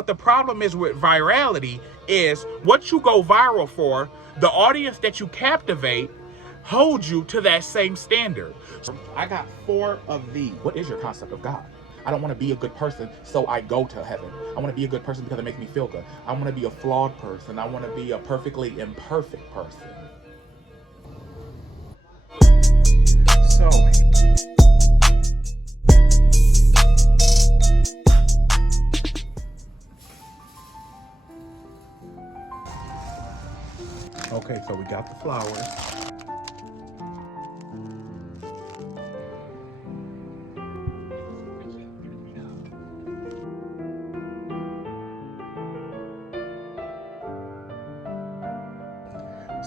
But the problem is with virality is what you go viral for, the audience that you captivate holds you to that same standard. So I got 4 of these. What is your concept of God? I don't want to be a good person so I go to heaven. I want to be a good person because it makes me feel good. I want to be a flawed person. I want to be a perfectly imperfect person. Okay, so we got the flowers.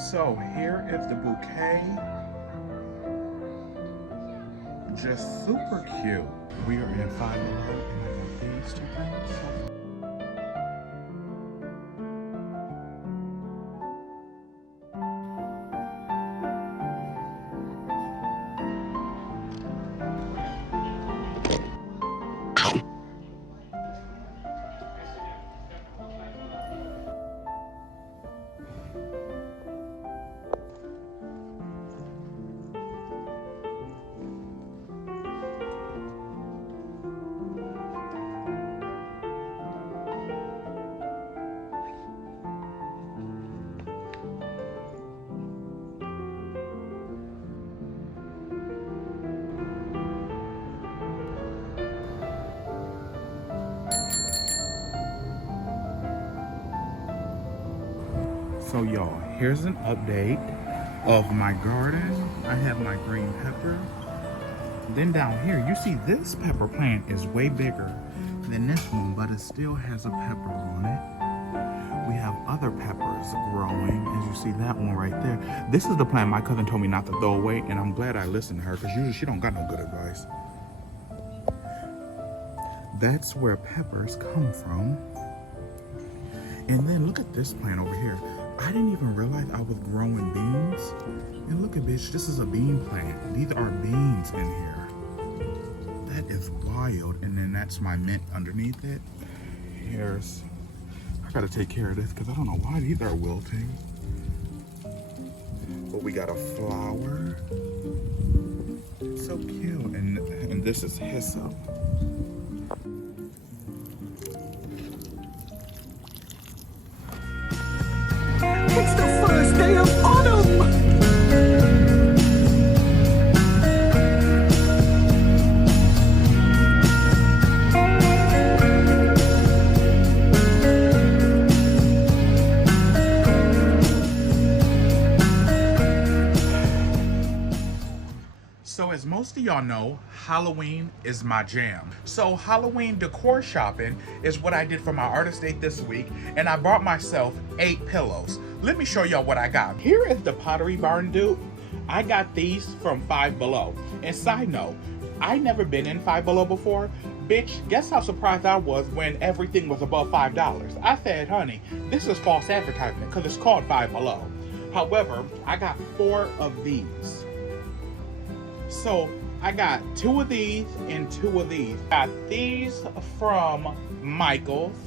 So here is the bouquet. Just super cute. We are in Five Below and I got these 2 things. So y'all, here's an update of my garden. I have my green pepper. Then down here, you see this pepper plant is way bigger than this one, but it still has a pepper on it. We have other peppers growing, as you see that one right there. This is the plant my cousin told me not to throw away, and I'm glad I listened to her because usually she don't got no good advice. That's where peppers come from. And then look at this plant over here. I didn't even realize I was growing beans. And look at bitch, this is a bean plant. These are beans in here. That is wild. And then that's my mint underneath it. Here's, I gotta take care of this because I don't know why these are wilting. But we got a flower. So cute. And this is hyssop. It's the first day of autumn! So as most of y'all know, Halloween is my jam. So Halloween decor shopping is what I did for my artist date this week, and I bought myself 8 pillows. Let me show y'all what I got. Here is the Pottery Barn dupe. I got these from Five Below. And side note, I never been in Five Below before. Bitch, guess how surprised I was when everything was above $5. I said, honey, this is false advertisement because it's called Five Below. However, I got 4 of these. So I got 2 of these and 2 of these. Got these from Michael's.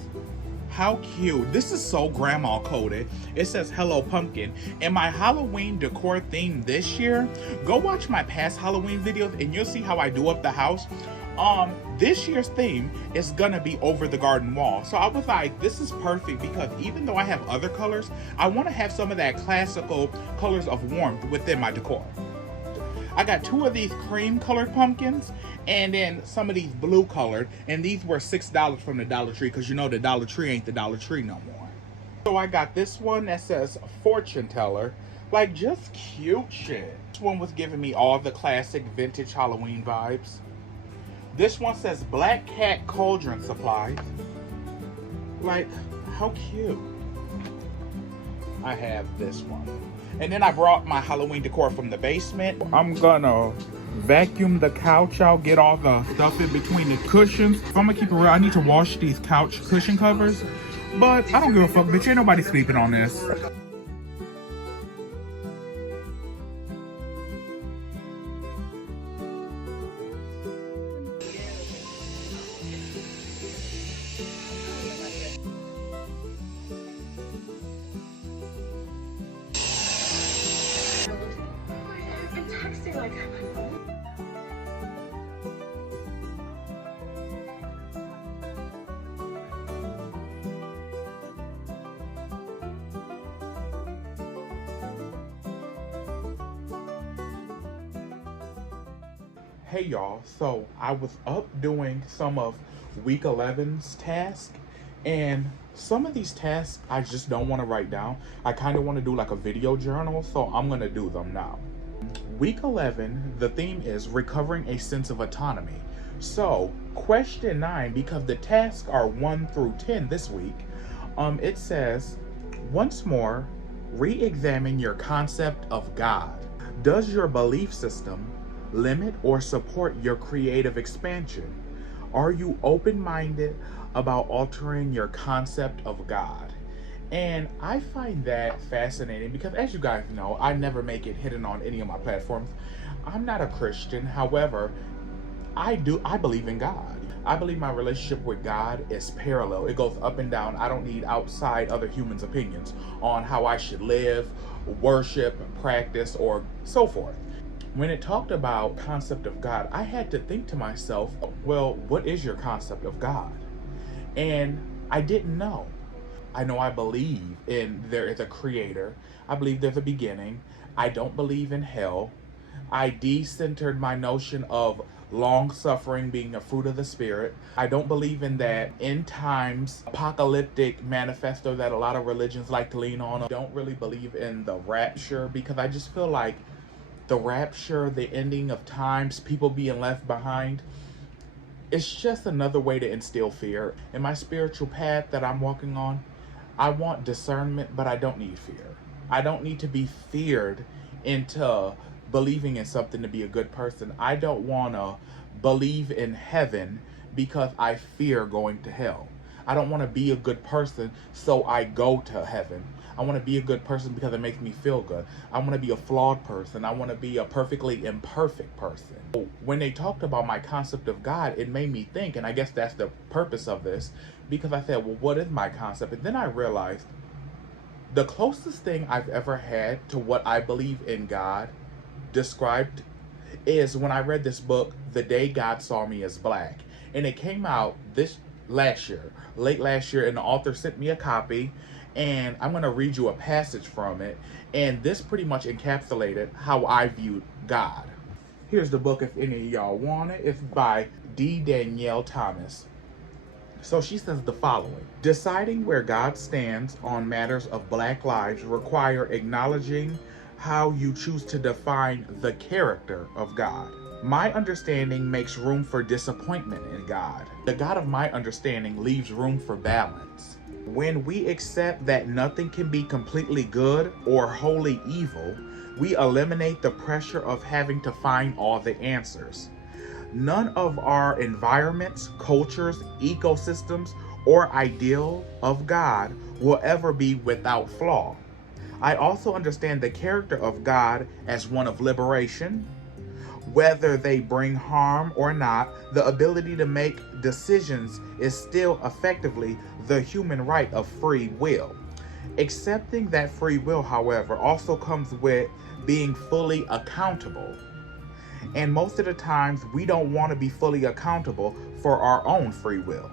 How cute. This is so grandma coded. It says Hello Pumpkin. And my Halloween decor theme this year, go watch my past Halloween videos and you'll see how I do up the house. This year's theme is gonna be over the garden wall. So I was like, this is perfect because even though I have other colors, I wanna have some of that classical colors of warmth within my decor. I got 2 of these cream colored pumpkins and then some of these blue colored, and these were $6 from the Dollar Tree because you know the Dollar Tree ain't the Dollar Tree no more. So I got this one that says fortune teller, like just cute shit. This one was giving me all the classic vintage Halloween vibes. This one says Black Cat Cauldron Supplies. Like, how cute. I have this one. And then I brought my Halloween decor from the basement. I'm gonna vacuum the couch out, get all the stuff in between the cushions. If I'm gonna keep it real, I need to wash these couch cushion covers. But I don't give a fuck, bitch. Ain't nobody sleeping on this. like, Hey y'all, so I was up doing some of week 11's task, and some of these tasks I just don't want to write down. I kind of want to do like a video journal, so I'm going to do them now. Week 11, the theme is recovering a sense of autonomy. So question 9, because the tasks are 1 through 10 this week, it says, once more, re-examine your concept of God. Does your belief system limit or support your creative expansion? Are you open-minded about altering your concept of God? And I find that fascinating because, as you guys know, I never make it hidden on any of my platforms. I'm not a Christian. However, I believe in God. I believe my relationship with God is parallel. It goes up and down. I don't need outside other humans' opinions on how I should live, worship, practice, or so forth. When it talked about concept of God, I had to think to myself, well, what is your concept of God? And I didn't know. I know I believe in there is a creator. I believe there's a beginning. I don't believe in hell. I decentered my notion of long suffering being a fruit of the spirit. I don't believe in that end times apocalyptic manifesto that a lot of religions like to lean on. I don't really believe in the rapture because I just feel like the rapture, the ending of times, people being left behind, it's just another way to instill fear. In my spiritual path that I'm walking on, I want discernment, but I don't need fear. I don't need to be feared into believing in something to be a good person. I don't want to believe in heaven because I fear going to hell. I don't want to be a good person so I go to heaven. I want to be a good person because it makes me feel good. I want to be a flawed person. I want to be a perfectly imperfect person. When they talked about my concept of God, it made me think, and I guess that's the purpose of this, because I said, well, what is my concept? And then I realized the closest thing I've ever had to what I believe in God described is when I read this book, The Day God Saw Me as Black. And it came out late last year, and the author sent me a copy, and I'm going to read you a passage from it. And this pretty much encapsulated how I viewed God. Here's the book if any of y'all want it. It's by D. Danielle Thomas. So she says the following: deciding where God stands on matters of Black lives require acknowledging how you choose to define the character of God. My understanding makes room for disappointment in God. The God of my understanding leaves room for balance. When we accept that nothing can be completely good or wholly evil, we eliminate the pressure of having to find all the answers. None of our environments, cultures, ecosystems, or ideal of God will ever be without flaw. I also understand the character of God as one of liberation. Whether they bring harm or not, the ability to make decisions is still effectively the human right of free will. Accepting that free will, however, also comes with being fully accountable. And most of the times, we don't want to be fully accountable for our own free will.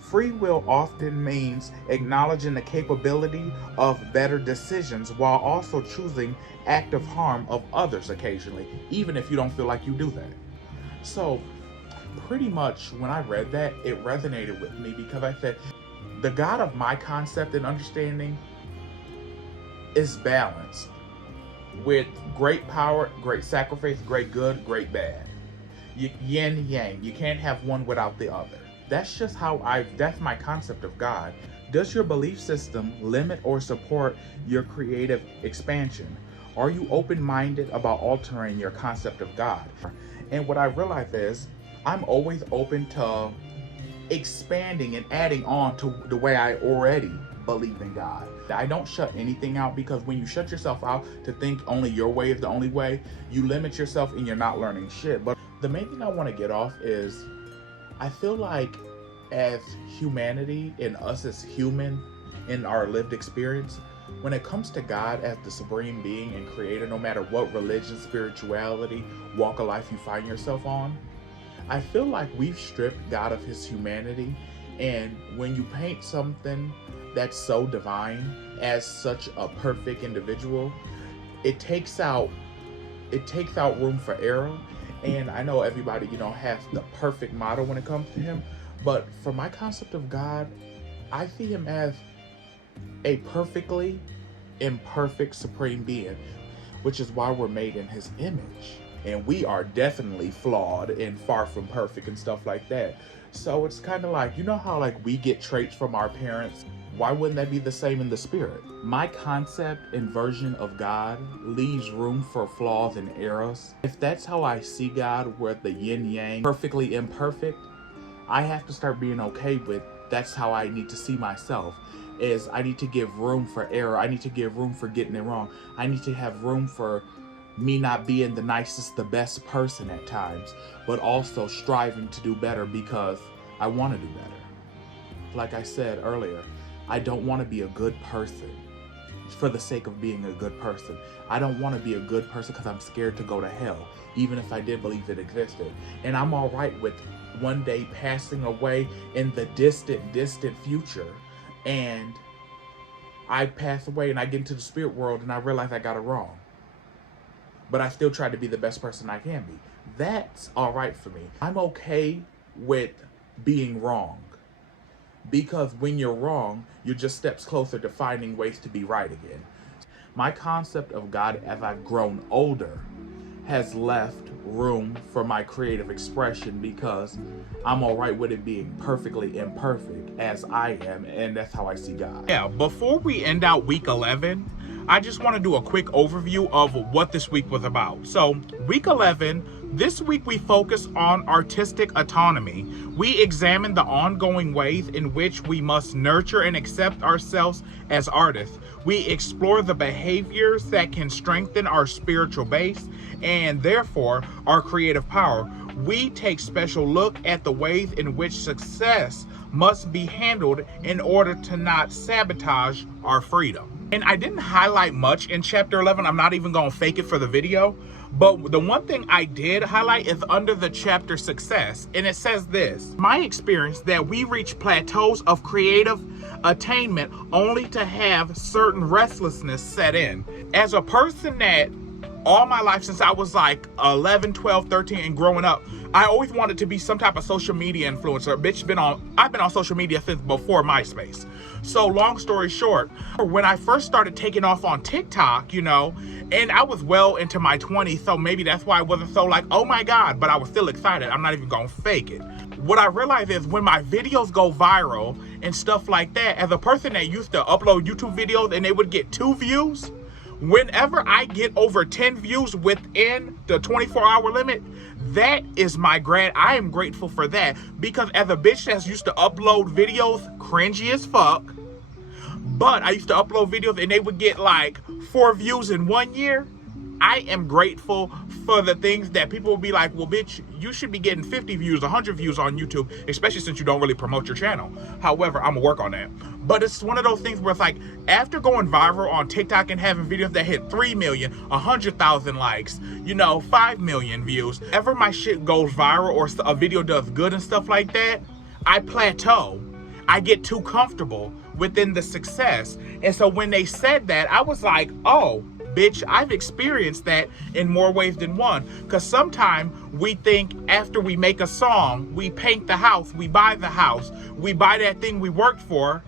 Free will often means acknowledging the capability of better decisions while also choosing active harm of others occasionally, even if you don't feel like you do that. So, pretty much when I read that, it resonated with me because I said, the God of my concept and understanding is balanced with great power, great sacrifice, great good, great bad. Yin yang. You can't have one without the other. That's just that's my concept of God. Does your belief system limit or support your creative expansion? Are you open-minded about altering your concept of God? And what I realize is I'm always open to expanding and adding on to the way I already believe in God. I don't shut anything out, because when you shut yourself out to think only your way is the only way, you limit yourself and you're not learning shit. But the main thing I want to get off is I feel like as humanity and us as human in our lived experience, when it comes to God as the supreme being and creator, no matter what religion, spirituality, walk of life you find yourself on, I feel like we've stripped God of his humanity. And when you paint something that's so divine as such a perfect individual, it takes out room for error. And I know everybody, has the perfect model when it comes to him, but for my concept of God, I see him as a perfectly imperfect supreme being, which is why we're made in his image. And we are definitely flawed and far from perfect and stuff like that. So it's kind of like, how like we get traits from our parents? Why wouldn't that be the same in the spirit? My concept and version of God leaves room for flaws and errors. If that's how I see God, where the yin yang, perfectly imperfect, I have to start being okay with that's how I need to see myself. Is I need to give room for error. I need to give room for getting it wrong. I need to have room for me not being the nicest, the best person at times, but also striving to do better because I want to do better. Like I said earlier, I don't want to be a good person for the sake of being a good person. I don't want to be a good person because I'm scared to go to hell, even if I did believe it existed. And I'm all right with one day passing away in the distant, distant future, and I pass away and I get into the spirit world and I realize I got it wrong. But I still try to be the best person I can be. That's all right for me. I'm okay with being wrong. Because when you're wrong, you're just steps closer to finding ways to be right again. My concept of God as I've grown older has left room for my creative expression because I'm all right with it being perfectly imperfect as I am, and that's how I see God. Yeah, before we end out week 11, I just want to do a quick overview of what this week was about. So, week 11, this week we focus on artistic autonomy. We examine the ongoing ways in which we must nurture and accept ourselves as artists. We explore the behaviors that can strengthen our spiritual base and therefore our creative power. We take special look at the ways in which success must be handled in order to not sabotage our freedom. And I didn't highlight much in chapter 11. I'm not even going to fake it for the video. But the one thing I did highlight is under the chapter success. And it says this: my experience that we reach plateaus of creative attainment only to have certain restlessness set in. As a person that all my life since I was like 11, 12, 13 and growing up, I always wanted to be some type of social media influencer. I've been on social media since before MySpace. So long story short, when I first started taking off on TikTok, and I was well into my 20s, so maybe that's why I wasn't so like, oh my God, but I was still excited. I'm not even gonna fake it. What I realized is when my videos go viral and stuff like that, as a person that used to upload YouTube videos and they would get 2 views, whenever I get over 10 views within the 24-hour limit, that is my I am grateful for that, because as a bitch that's used to upload videos cringy as fuck, but I used to upload videos and they would get like 4 views in 1 year, I am grateful for the things that people will be like, well, bitch, you should be getting 50 views, 100 views on YouTube, especially since you don't really promote your channel. However, I'm gonna work on that. But it's one of those things where it's like, after going viral on TikTok and having videos that hit 3 million, 100,000 likes, 5 million views, whenever my shit goes viral or a video does good and stuff like that, I plateau. I get too comfortable within the success. And so when they said that, I was like, oh, bitch, I've experienced that in more ways than one. Because sometimes we think after we make a song, we paint the house, we buy the house, we buy that thing we worked for.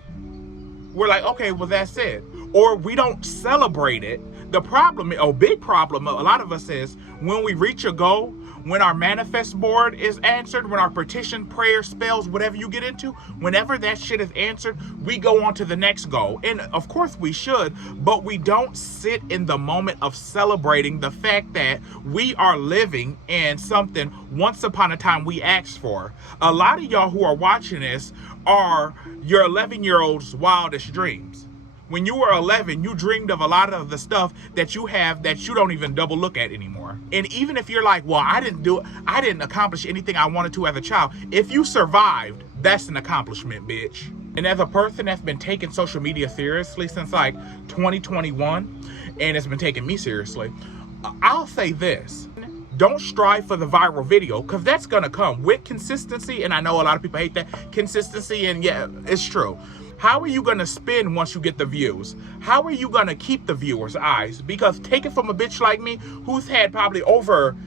We're like, okay, well, that's it. Or we don't celebrate it. The problem, big problem, a lot of us is when we reach a goal, when our manifest board is answered, when our petition, prayer, spells, whatever you get into, whenever that shit is answered, we go on to the next goal. And of course we should, but we don't sit in the moment of celebrating the fact that we are living in something once upon a time we asked for. A lot of y'all who are watching this are your 11-year-old's wildest dreams. When you were 11, you dreamed of a lot of the stuff that you have that you don't even double look at anymore. And even if you're like, well, I didn't accomplish anything I wanted to as a child. If you survived, that's an accomplishment, bitch. And as a person that's been taking social media seriously since like 2021, and it's been taking me seriously, I'll say this. Don't strive for the viral video, because that's going to come with consistency. And I know a lot of people hate that consistency, and yeah, it's true. How are you going to spin once you get the views? How are you going to keep the viewers' eyes? Because take it from a bitch like me who's had probably over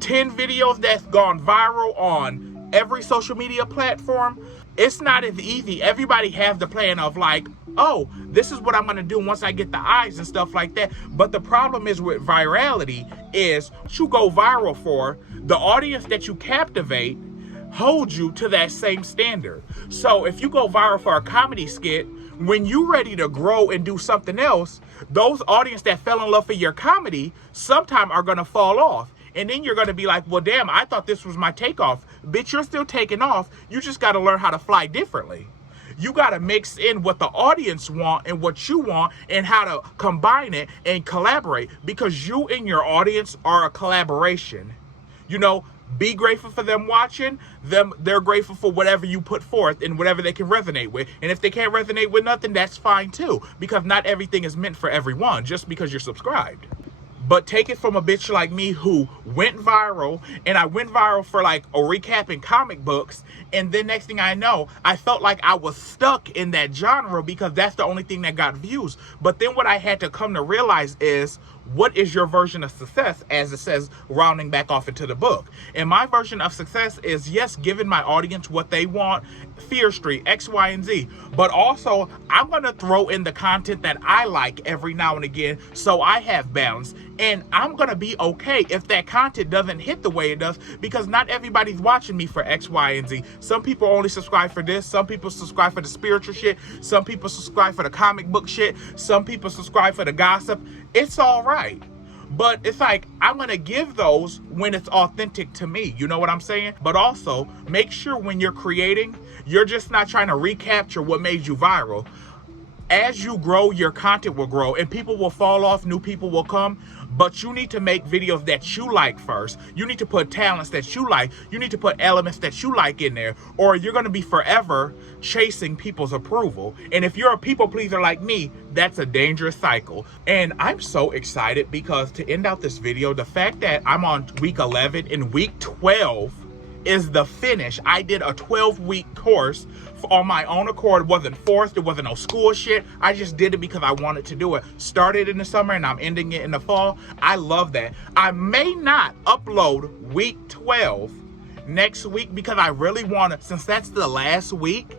10 videos that's gone viral on every social media platform. It's not as easy. Everybody has the plan of like, oh, this is what I'm going to do once I get the eyes and stuff like that. But the problem is with virality is what you go viral for, the audience that you captivate hold you to that same standard. So if you go viral for a comedy skit, when you're ready to grow and do something else, those audience that fell in love with your comedy sometime are going to fall off. And then you're going to be like, well, damn, I thought this was my takeoff. Bitch, you're still taking off. You just got to learn how to fly differently. You got to mix in what the audience want and what you want and how to combine it and collaborate, because you and your audience are a collaboration. You know, be grateful for them watching them. They're grateful for whatever you put forth and whatever they can resonate with. And if they can't resonate with nothing, that's fine too, because not everything is meant for everyone just because you're subscribed. But take it from a bitch like me who went viral, and I went viral for like a recap in comic books, and then next thing I know, I felt like I was stuck in that genre because that's the only thing that got views. But then what I had to come to realize is, what is your version of success, as it says, rounding back off into the book. And my version of success is, yes, giving my audience what they want, Fear Street, X, Y, and Z. But also, I'm going to throw in the content that I like every now and again, so I have balance. And I'm going to be okay if that content doesn't hit the way it does, because not everybody's watching me for X, Y, and Z. Some people only subscribe for this. Some people subscribe for the spiritual shit. Some people subscribe for the comic book shit. Some people subscribe for the gossip. It's all right. But it's like, I'm going to give those when it's authentic to me. You know what I'm saying? But also, make sure when you're creating, you're just not trying to recapture what made you viral. As you grow, your content will grow, and people will fall off, new people will come. But you need to make videos that you like first. You need to put talents that you like. You need to put elements that you like in there, or you're going to be forever chasing people's approval. And if you're a people pleaser like me, that's a dangerous cycle. And I'm so excited because to end out this video, the fact that I'm on week 11 and week 12 is the finish. I did a 12-week course on my own accord. It wasn't forced. It wasn't no school shit. I just did it because I wanted to do it. Started in the summer and I'm ending it in the fall. I love that. I may not upload week 12 next week because I really want to, since that's the last week,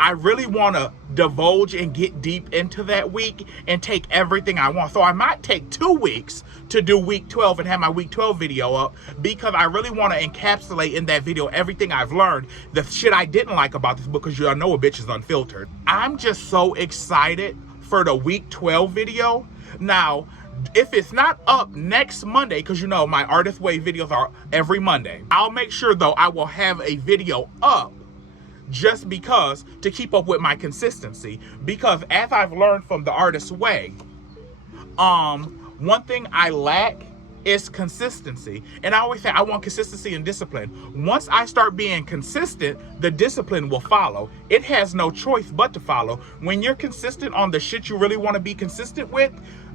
I really want to divulge and get deep into that week and take everything I want. So I might take 2 weeks to do week 12 and have my week 12 video up, because I really want to encapsulate in that video everything I've learned, the shit I didn't like about this book, because you all know a bitch is unfiltered. I'm just so excited for the week 12 video. Now, if it's not up next Monday, because you know my Artist Way videos are every Monday, I'll make sure though I will have a video up, just because, to keep up with my consistency. Because as I've learned from the Artist's Way, one thing I lack is consistency. And I always say I want consistency and discipline. Once I start being consistent, the discipline will follow. It has no choice but to follow. When you're consistent on the shit you really want to be consistent with,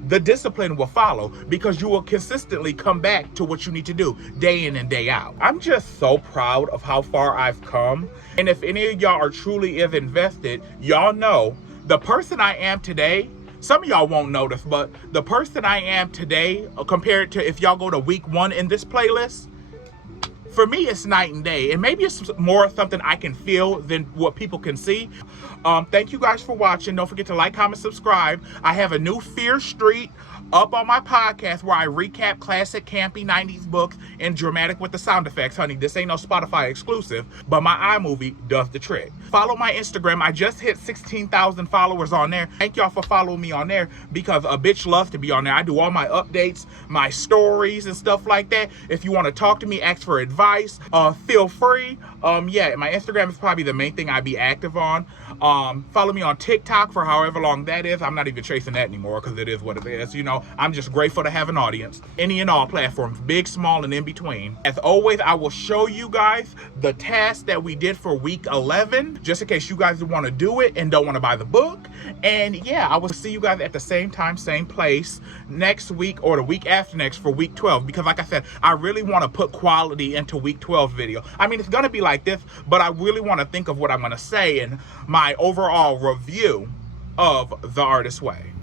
the discipline will follow, because you will consistently come back to what you need to do day in and day out. I'm just so proud of how far I've come. And if any of y'all are truly as invested, y'all know the person I am today, some of y'all won't notice, but the person I am today compared to if y'all go to week 1 in this playlist, for me, it's night and day. And maybe it's more something I can feel than what people can see. Thank you guys for watching. Don't forget to like, comment, subscribe. I have a new Fear Street up on my podcast where I recap classic campy 90s books and dramatic with the sound effects. Honey, this ain't no Spotify exclusive, but my iMovie does the trick. Follow my Instagram. I just hit 16,000 followers on there. Thank y'all for following me on there, because a bitch loves to be on there. I do all my updates, my stories and stuff like that. If you want to talk to me, ask for advice, feel free. Yeah, my Instagram is probably the main thing I be active on. Follow me on TikTok for however long that is. I'm not even chasing that anymore because it is what it is, you know. y'all. I'm just grateful to have an audience. Any and all platforms, big, small, and in between. As always, I will show you guys the task that we did for week 11, just in case you guys want to do it and don't want to buy the book. And yeah, I will see you guys at the same time, same place next week or the week after next for week 12. Because like I said, I really want to put quality into week 12 video. I mean, it's going to be like this, but I really want to think of what I'm going to say in my overall review of The Artist's Way.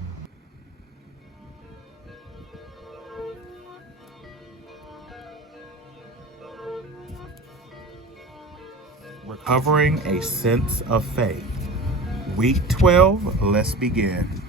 Recovering a sense of faith. Week 12, let's begin.